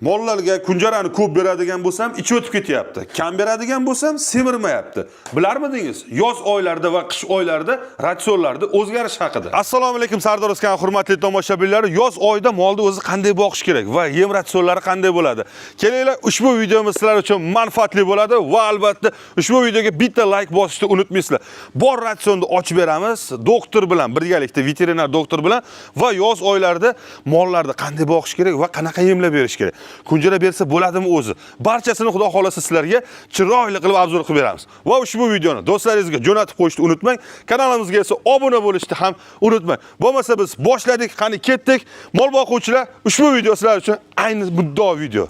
Mollarga kunjarani ko'p beradigan bo'lsam, ichi o'tib ketyapti. Kam beradigan bo'lsam, semirmayapti. Bilarmidingiz? Yoz oylarida va qish oylarida ratsionlarda o'zgarish haqida. Assalomu alaykum Sardor O'skan hurmatli tomoshabinlar. Yoz oyida molni o'zi qanday boqish kerak va yem ratsionlari qanday bo'ladi? Kelinglar, ushbu videomiz sizlar uchun manfaatli bo'ladi va albatta ushbu videoga bitta like bosishni unutmaysizlar. Bor ratsionni ochib beramiz, doktor bilan birgalikda, veterinar doktor bilan va yoz oylarida mollarni qanday boqish kerak va qanaqa yemlar berish kerak. Kunjara bersa bo'ladimi o'zi? Barchasini xudo xolasa sizlarga chiroyli qilib obzor qilib beramiz. Va ushbu videoni do'stlaringizga jo'natib qo'yishni unutmang. Kanalimizga esa obuna bo'lishni ham unutmang. Bo'lmasa biz boshladik, qani ketdik. Mol boquvchilar, ushbu video sizlar uchun ayni muddao video.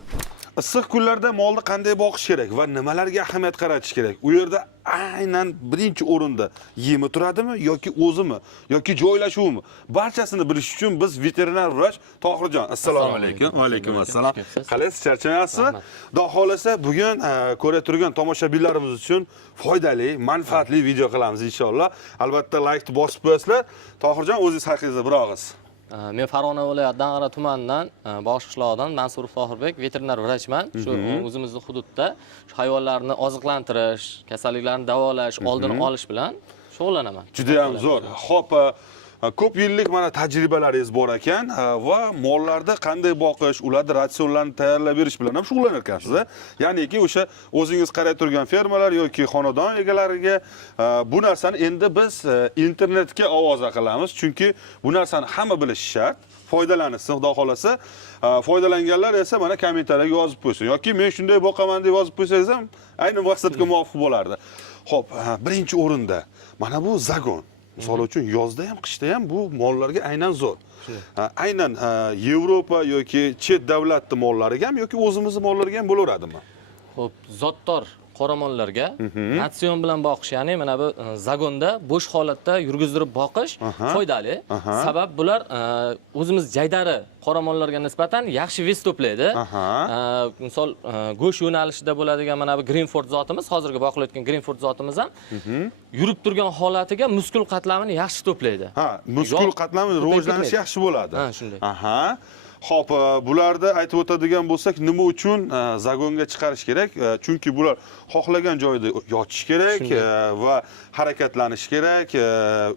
Issiq kunlarda molni qanday boqish kerak va nimalarga ahamiyat qaratish kerak? U yerda aynan birinchi o'rinda yemi turadimi yoki o'zimi yoki joylashuvimi? Barchasini bilish uchun biz veterinar vrach Tohirjon. Assalomu alaykum. Va alaykum assalom. Qalaysiz, charchamayapsizmi? Xudo xolasa bugun ko'ra turgan tomoshabinlarimiz uchun foydali, manfaatli video qilamiz inshaalloh. Albatta like bosib qo'yasizlar. Tohirjon, o'zingiz haqingizda bir og'iz. Men Farg'ona viloyati Dang'ara tumanidan, Bosh qishlog'idan Mansurov Tohirbek, veterinar vrachman. Shu o'zimizning hududda hayvonlarni oziqlantirish, kasalliklarni davolash, oldini olish bilan shug'ullanaman. Juda ham zo'r. Xo'p, ko'p yillik mana tajribalaringiz bor ekan va mollarda qanday boqish, ularni ratsionlarni tayyorlab berish bilan ham shug'ullanar ekansiz. Ya'niki o'sha o'zingiz qarab turgan fermalar yoki xonadon egalariga bu narsani endi biz internetga ovoza qilamiz, chunki bu narsani hamma bilishi shart. Foydalansin, xudo xolasa. Foydalanganlar esa mana kommentariyga yozib qo'ysin yoki men shunday boqaman deb yozib qo'ysangiz ham ayni maqsadga muvofiq bo'lardi. Xo'p, birinchi o'rinda mana bu zagon. Misol uchun yozda ham, qishda ham bu mollarga aynan zo'r. Aynan Yevropa yoki chet davlatning mollariga ham yoki o'zimizning mollariga ham bo'laveradimi? Xo'p, zotdor qoramollarga ratsion bilan boqish, ya'ni mana bu zagonda bo'sh holatda yurgizdirib boqish foydali. Sabab bular o'zimiz jaydari qoramollarga nisbatan yaxshi ves to'playdi. Misol go'sht yo'nalishida bo'ladigan mana bu Greenford zotimiz, hozirgi boqilayotgan Greenford zotimiz ham yurib turgan holatiga muskul qatlamini yaxshi to'playdi. Muskul qatlami rivojlanishi yaxshi bo'ladi. Shunday. Xo'p, bularda aytib o'tadigan bo'lsak, nima uchun zagonga chiqarish kerak? Chunki bular xohlagan joyda yotish kerak va harakatlanish kerak.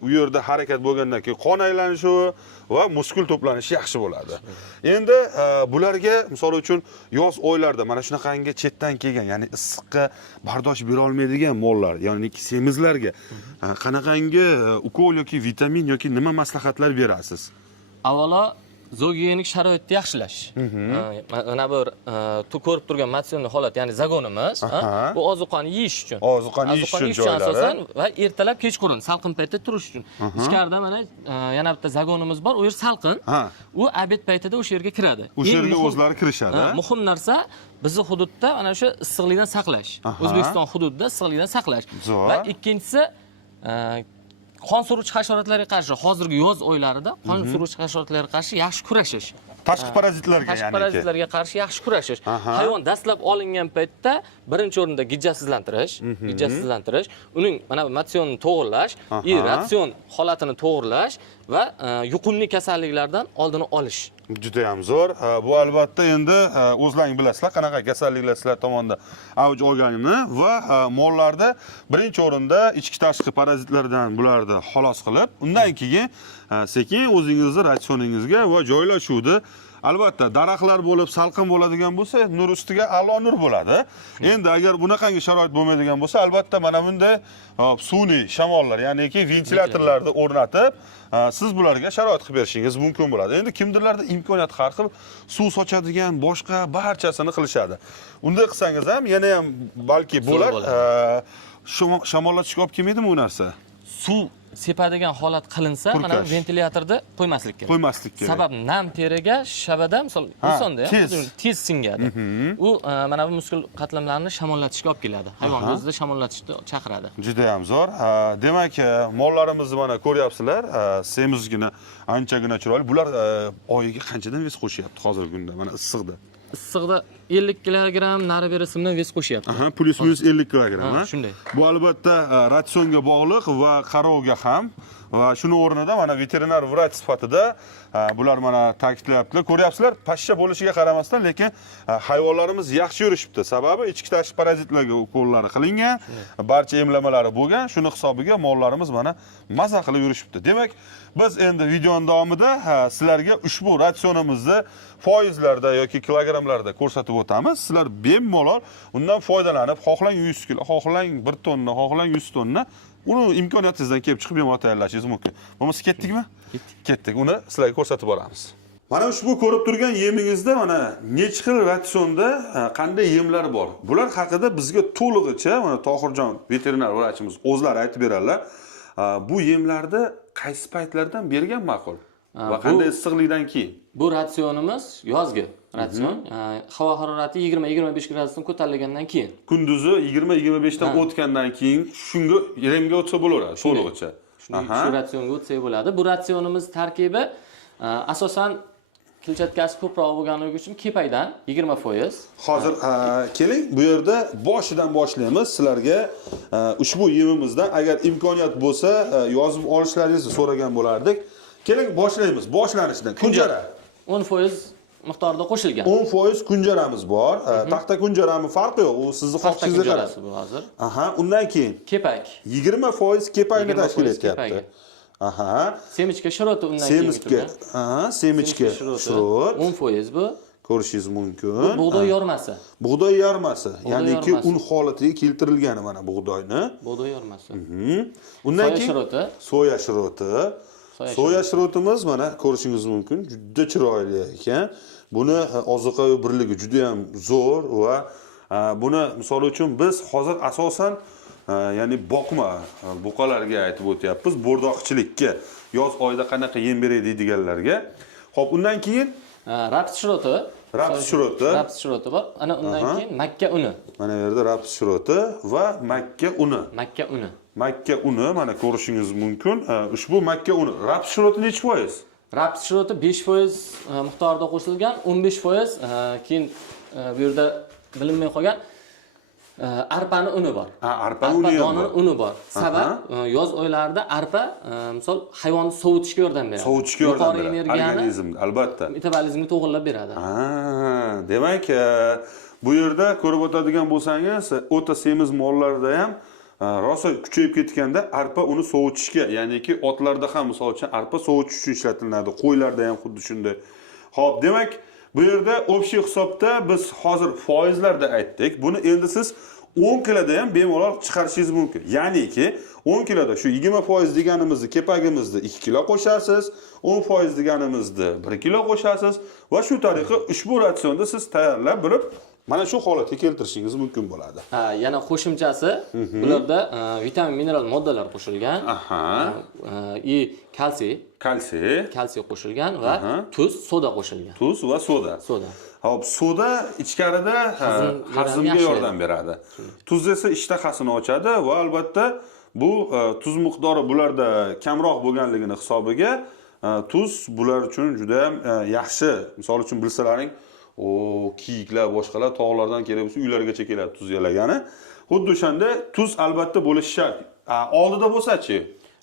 U yerda harakat bo'lgandan keyin qon aylanishi va muskul to'planishi yaxshi bo'ladi. Endi bularga misol uchun yoz oylarida mana shunaqangi chetdan kelgan, ya'ni issiqqa bardosh bera olmaydigan mollar, ya'ni semizlarga qanaqangi ukol yoki vitamin yoki nima maslahatlar berasiz? Avvalo zo'giyenik sharoitni yaxshilash. Mana bu ko'rib turgan matsionniy holat, ya'ni zagonimiz, bu ozuqani yeyish uchun. Ozuqani yeyish uchun asosan va ertalab kechqurun salqin paytda turish uchun. Ichkarida mana yana bitta zagonimiz bor, u yer salqin. U obed paytida o'sha yerga kiradi. O'sha yerga o'zlari kirishadi. Muhim narsa bizning hududda mana shu issiqlikdan saqlash. O'zbekiston hududida issiqlikdan saqlash. Va ikkinchisi qon suruvchi hasharotlarga qarshi, hozirgi yoz oylarida qon suruvchi hasharotlarga qarshi yaxshi kurashish. Tashqi parazitlarga, ya'ni tashqi parazitlarga qarshi yaxshi kurashish. Hayvon dastlab olingan paytda birinchi o'rinda gijjasizlantirish, uning mana bu matsionini to'g'irlash, ratsion holatini to'g'irlash va yuqumli kasalliklardan oldini olish. Juda ham zo'r. Bu albatta endi o'zlaring bilasizlar, qanaqa kasalliklar sizlar tomonidan avj olganini va mollarda birinchi o'rinda ichki tashqi parazitlardan bularni xalos qilib, undan keyin sekin o'zingizning ratsioningizga va joylashuvni albatta daraxtlar bo'lib salqin bo'ladigan bo'lsa, nur ustiga a'lo nur bo'ladi. Endi agar bunaqangi sharoit bo'lmaydigan bo'lsa, albatta mana bunday sun'iy shamollar, ya'niki ventilyatorlarni o'rnatib, siz bularga sharoit qilib berishingiz mumkin bo'ladi. Endi kimdirlarda imkoniyat har xil suv sochadigan, boshqa barchasini qilishadi. Unday qilsangiz ham yana ham balki bo'lar. Shamollatishga olib kelmaydimi u narsa? Suv sepadigan holat qilinsa, mana bu ventilyatorda qo'ymaslik kerak. Qo'ymaslik kerak. Sabab nam teriga shabada, misol insonda ham tez singadi. U mana bu muskul qatlamlarni shamollatishga olib keladi. Hayvon o'zida shamollatishni chaqiradi. Juda ham zo'r. Demak, mollarimizni mana ko'ryapsizlar, semizgina, anchagina chiroyli. Bular oyiga qanchadan ves qo'shyapti hozirgi kunda, mana issiqda? Issiqda 50 kilogramm nari beri simdan vес qo'shyapti. Aha, plus minus 50 kilogramm. Ha, shunday. Bu albatta ratsionga bog'liq va qarovga ham. Va shuni o'rnida mana veterinar vrach sifatida bular mana ta'kidlayaptilar. Ko'ryapsizlar, pashsha bo'lishiga qaramasdan, lekin hayvonlarimiz yaxshi yurishibdi. Sababi ichki tashqi parazitlarga ukollari qilingan, barcha emlamalari bo'lgan. Shuni hisobiga mollarimiz mana maza qilib yurishibdi. Demak, biz endi videoning davomida sizlarga ushbu ratsionimizni foizlarda yoki kilogrammlarda ko'rsatib o'tamiz. Sizlar bemalol undan foydalanib, xohlang 100 kilo, xohlang 1 tonna, xohlang 100 tonna uni imkoniyatingizdan kelib chiqib bemalol tayyorlashingiz mumkin. Bo'lmasa ketdikmi? Ketdik. Uni sizlarga ko'rsatib boramiz. Mana ushbu ko'rib turgan yemingizda mana necha xil ratsionda qanday yemlar bor. Bular haqida bizga to'lig'icha mana Tohirjon veterinar vrachimiz o'zlari aytib beradilar. Bu yemlarni qaysi paytlardan bergan ma'qul? Va qanday issiqlikdan keyin? Bu ratsionimiz yozgi ratsion. Havo harorati 20-25 gradusdan ko'tarilgandan keyin. Kunduzi 20-25 dan o'tgandan keyin shunga yemga o'tsa bo'laveradi, to'lig'icha. Shu ratsionga o'tsa bo'ladi. Bu ratsionimiz tarkibi asosan kletchatkasi ko'proq bo'lganligi uchun kepaydan 20%. Hozir keling, bu yerda boshidan boshlaymiz. Sizlarga ushbu yemimizdan agar imkoniyat bo'lsa yozib olishlaringizni so'ragan bo'lardik. Keling boshlaymiz. Boshlanishdan kunjara 10% miqdorida qo'shilgan. 10% kunjaramiz bor. Taxta kunjarami farqi yo'q. U sizning xohishingizga qarab. Bu hozir. Aha, undan keyin Kepak. 20% kepakni tashkil etyapti. Aha. Semichka shiroti undan keyin. Semichka. Aha, semichka shirot. 10% bu. Ko'rishingiz mumkin. Bug'doy yormasi. Bug'doy yormasi, ya'niki un holatiga keltirilgan mana bug'doyni. Bug'doy yormasi. Undan keyin soya shiroti. Soya shirotimiz mana ko'rishingiz mumkin, juda chiroyli ekan. Buni ozuqaviy birligi juda ham zo'r va buni misol uchun biz hozir asosan ya'ni boqma buqalarga aytib o'tyapmiz, bo'rdoqchilikka, yoz oyida qanaqa yem beray deydiganlarga. Xo'p, undan keyin raps shiroti. Raps shiroti. Raps shiroti bor. Ana undan keyin makka uni. Mana bu yerda raps shiroti va makka uni. Makka uni. Makka uni mana ko'rishingiz mumkin. Ushbu makka uni raps shiroti necha foiz? Raps shiroti 5% miqdorida qo'shilgan, 15% keyin bu yerda bilinmay qolgan arpani uni bor. Arpa uni bor. Sabab yoz oylarida arpa misol hayvonni sovutishga yordam beradi. Sovutishga yordam beradi. Organizmni albatta. Metabolizmni to'g'irlab beradi. Demak, bu yerda ko'rib o'tadigan bo'lsangiz, o'ta semiz mollarda ham rosa kuchayib ketganda arpa uni sovutishga, ya'niki otlarda ham misol uchun arpa sovutish uchun ishlatiladi. Qo'ylarda ham xuddi shunday. Xo'p, demak, bu yerda общий hisobda biz hozir foizlarda aytdik. Buni endi siz 10 kiloda ham bemalol chiqarishingiz mumkin. Ya'niki 10 kiloda shu 20% deganimizni kepagimizni 2 kilo qo'shasiz, 10% deganimizni 1 kilo qo'shasiz va shu tariqa ushbu ratsionda siz tayyorlab bilib mana shu holatga keltirishingiz mumkin bo'ladi. Yana qo'shimchasi, bularda vitamin, mineral moddalar qo'shilgan. I kalsiy qo'shilgan va tuz, soda qo'shilgan. Tuz va soda. Hop, soda ichkarida hazmga yordam beradi. Tuz esa ishtahasini ochadi va albatta bu tuz miqdori bularda kamroq bo'lganligini hisobiga tuz bular uchun juda ham yaxshi. Misol uchun bilsalaring, kiyiklar, boshqalar tog'lardan kelib uylargacha keladi tuz yalagani. Xuddi o'shanda tuz albatta bo'lishi shart. Oldida bo'lsa-chi,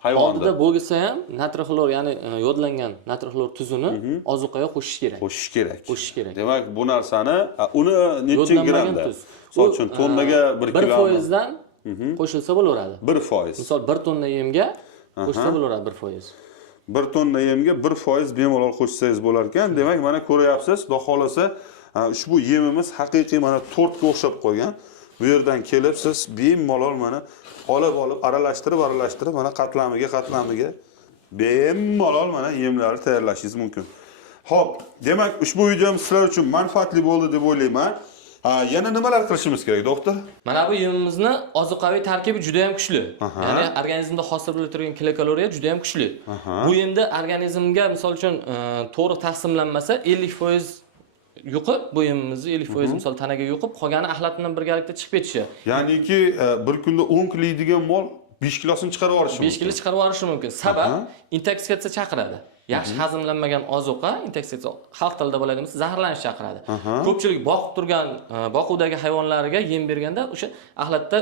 hayvonda. Oldida bo'lsa ham natr xlor, ya'ni yodlangan natr xlor tuzini ozuqaga qo'shish kerak. Demak, bu narsani uni necha grammda? Misol uchun tonnaga 1 kilo. 1% dan qo'shilsa bo'laveradi. 1%. Misol 1 tonna yemga qo'shsa bo'laveradi 1%. 1 tonna yemga 1% bemalol qo'shsangiz bo'lar ekan. Demak, mana ko'ryapsiz, xudo xolasa ushbu yemimiz haqiqiy mana tortga o'xshab qolgan. Bu yerdan kelib siz bemalol mana olib aralashtirib mana qatlamiga bemalol mana yemlarni tayyorlashingiz mumkin. Xo'p, demak ushbu videomiz sizlar uchun manfaatli bo'ldi deb o'ylayman. Yana nimalar qilishimiz kerak, doktor? Mana bu yemimizni ozuqaviy tarkibi juda ham kuchli. Ya'ni organizmda hosil bo'lib turgan kilokaloriya juda ham kuchli. Bu yemda organizmga misol uchun to'g'ri taqsimlanmasa 50% yuqib, bu yemimizni 50% misol tanaga yuqib, qolgani axlat bilan birgalikda chiqib ketishi. Ya'niki bir kunda 10 kilo yeydigan mol 5 kilosini chiqarib yuborishi mumkin. 5 kilo chiqarib yuborishi mumkin. Sabab intoksikatsiya chaqiradi. yaxshi hazmlanmagan ozuqa, intoksikatsiya xalq tilida bo'ladigan zaharlanish chaqiradi. Ko'pchilik boqib turgan boquvdagi hayvonlarga yem berganda o'sha axlatda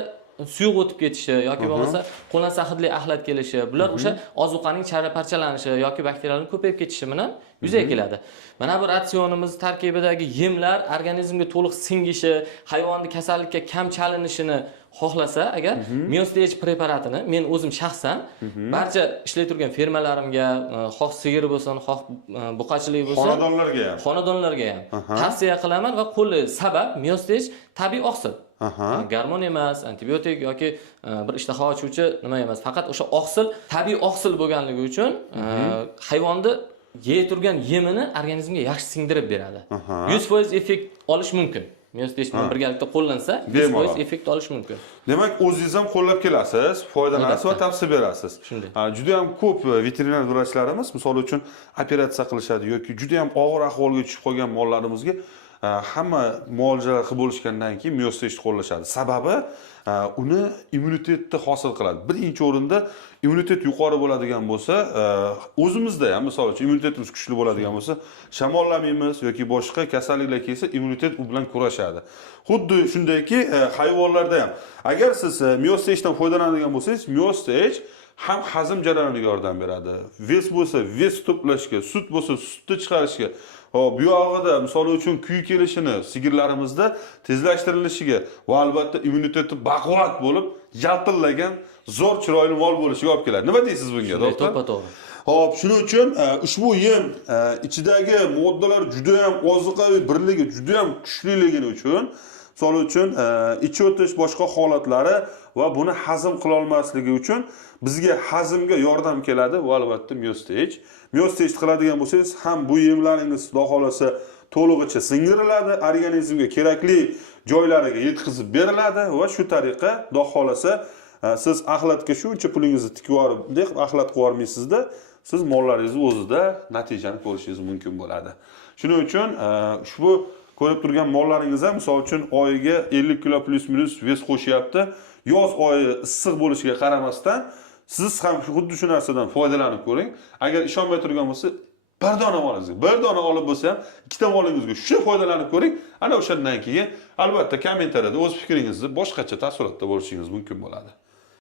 suyuq o'tib ketishi yoki bo'lmasa qo'lan sahidli axlat kelishi, bular o'sha ozuqaning parchalanishi yoki bakteriyalarning ko'payib ketishi bilan yuzaga keladi. Mana bu ratsionimiz tarkibidagi yemlar organizmga to'liq singishi, hayvonni kasallikka kam chalinishini xohlasa agar Miostage preparatini men o'zim shaxsan barcha ishlayib turgan fermalarimga, xoh sigir bo'lsin, xoh buqachilik bo'lsin, xonadonlarga ham tavsiya qilaman va qo'lli sabab Miostage tabiiy oqsil. Gormon emas, antibiotik yoki bir ishtaha ochuvchi nima emas, faqat o'sha oqsil tabiiy oqsil bo'lganligi uchun hayvonni yey turgan yemini organizmga yaxshi singdirib beradi. 100% effekt olish mumkin. Miostage bilan birgalikda qo'llansa 100% effekt olish mumkin. Demak, o'zingiz ham qo'llab kelasiz, foydalanasiz va tavsiya berasiz. Juda ham ko'p veterinar vrachlarimiz, misol uchun operatsiya qilishadi yoki juda ham og'ir ahvolga tushib qolgan mollarimizga hamma muolajalar qilib bo'lishgandan keyin Miostage qo'llashadi. Sababi uni immunitetni hosil qiladi. Birinchi o'rinda immunitet yuqori bo'ladigan bo'lsa, o'zimizda ham misol uchun immunitetimiz kuchli bo'ladigan bo'lsa, shamollamaymiz yoki boshqa kasalliklar kelsa, immunitet u bilan kurashadi. Xuddi shundayki, hayvonlarda ham agar siz Miostagedan foydalanadigan bo'lsangiz, Miostage ham hazm jarayoniga yordam beradi. Ves bo'lsa, ves to'plashga, sut bo'lsa, sutni chiqarishga, bu yog'ida misol uchun kuy kelishini sigirlarimizda tezlashtirilishiga va albatta immuniteti baquvvat bo'lib, yaltillagan, zo'r chiroyli mol bo'lishiga olib keladi. Nima deysiz bunga, doktor? To'ppa-to'g'ri. Xo'p, shuning uchun ushbu yem ichidagi moddalar juda ham ozuqaviy birligi juda ham kuchliligini uchun, misol uchun ichi o'tish boshqa holatlari va buni hazm qila olmasligi uchun bizga hazmga yordam keladi va albatta Miostage. Miostage qiladigan bo'lsangiz, ham bu yemlaringiz xudo xolasa to'lig'icha singdiriladi, organizmga kerakli joylariga yetkazib beriladi va shu tariqa xudo xolasa siz axlatga shuncha pulingizni tikib yuborib, deb axlat qilib olmaysizda, siz mollaringizni o'zida natijani ko'rishingiz mumkin bo'ladi. Shuning uchun ushbu ko'rib turgan mollaringiz ham misol uchun oyiga 50 kilo plus minus ves qo'shyapti. Yoz oyi issiq bo'lishiga qaramasdan siz ham xuddi shu narsadan foydalanib ko'ring. Agar ishonmay turgan bo'lsa, bir dona molingizga, bir dona olib bo'lsa ham, ikkita molingizga shu foydalanib ko'ring. Ana o'shandan keyin albatta kommentariyada o'z fikringizni boshqacha taassurotda bo'lishingiz mumkin bo'ladi.